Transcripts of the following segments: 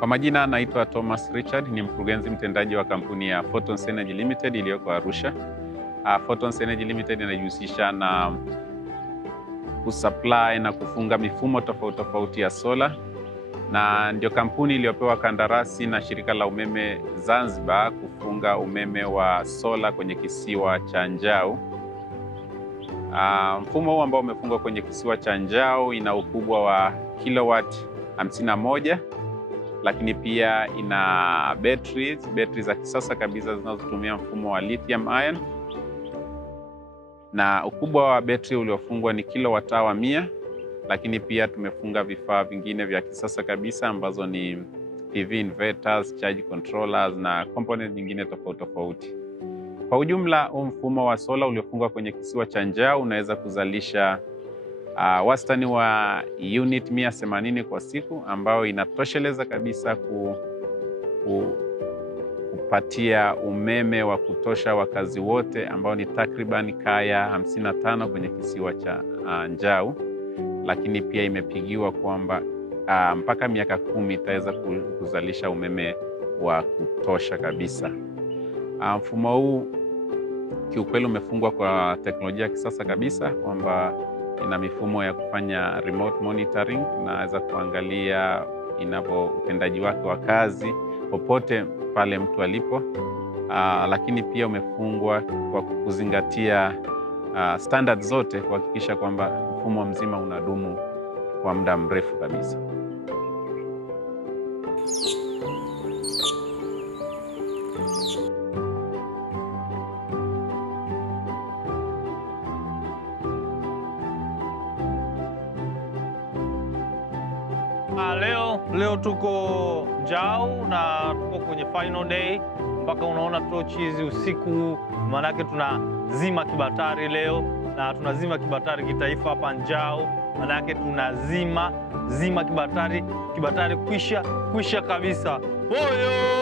Kwa majina naitwa Thomas Richard, ni mkurugenzi mtendaji wa kampuni ya Photons Energy Ltd iliyoko Arusha. Photons Energy Ltd inajihusisha na kusupply na kufunga mifumo tofauti tofauti ya sola, na ndio kampuni iliyopewa kandarasi na shirika la umeme Zanzibar kufunga umeme wa sola kwenye kisiwa cha NJAU. Mfumo huu ambao umefungwa kwenye kisiwa cha NJAU ina ukubwa wa kilowatt 51, lakini pia ina betri za kisasa kabisa zinazotumia mfumo wa lithium ion, na ukubwa wa betri uliofungwa ni kilowatt hour 100, lakini pia tumefunga vifaa vingine vya kisasa kabisa ambazo ni PV inverters, charge controllers na components nyingine tofauti tofauti. Kwa ujumla, huu mfumo wa sola uliofungwa kwenye kisiwa cha NJAU unaweza kuzalisha wastani wa unit 180 kwa siku, ambayo inatosheleza kabisa kupatia umeme wa kutosha wakazi wote ambao ni takriban kaya 55 kwenye kisiwa cha NJAU. Lakini pia imepigiwa kwamba mpaka miaka 10 itaweza kuzalisha umeme wa kutosha kabisa. Mfumo huu kiukweli umefungwa kwa teknolojia ya kisasa kabisa, kwamba ina mifumo ya kufanya remote monitoring, naweza kuangalia utendaji wake wa kazi popote pale mtu alipo. Lakini pia umefungwa kwa kuzingatia standard zote, kuhakikisha kwamba mfumo mzima unadumu kwa muda mrefu kabisa. Leo tuko NJAU na tuko kwenye final day, mpaka unaona tochi hizi usiku, maanake tunazima kibatari leo, na tunazima kibatari kitaifa hapa NJAU, maanake tunazima kibatari kwisha kabisa. Oyo!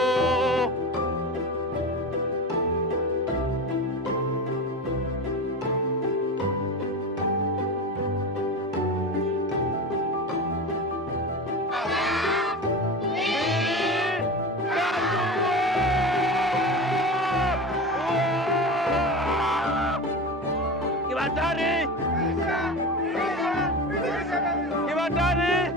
Kibatari!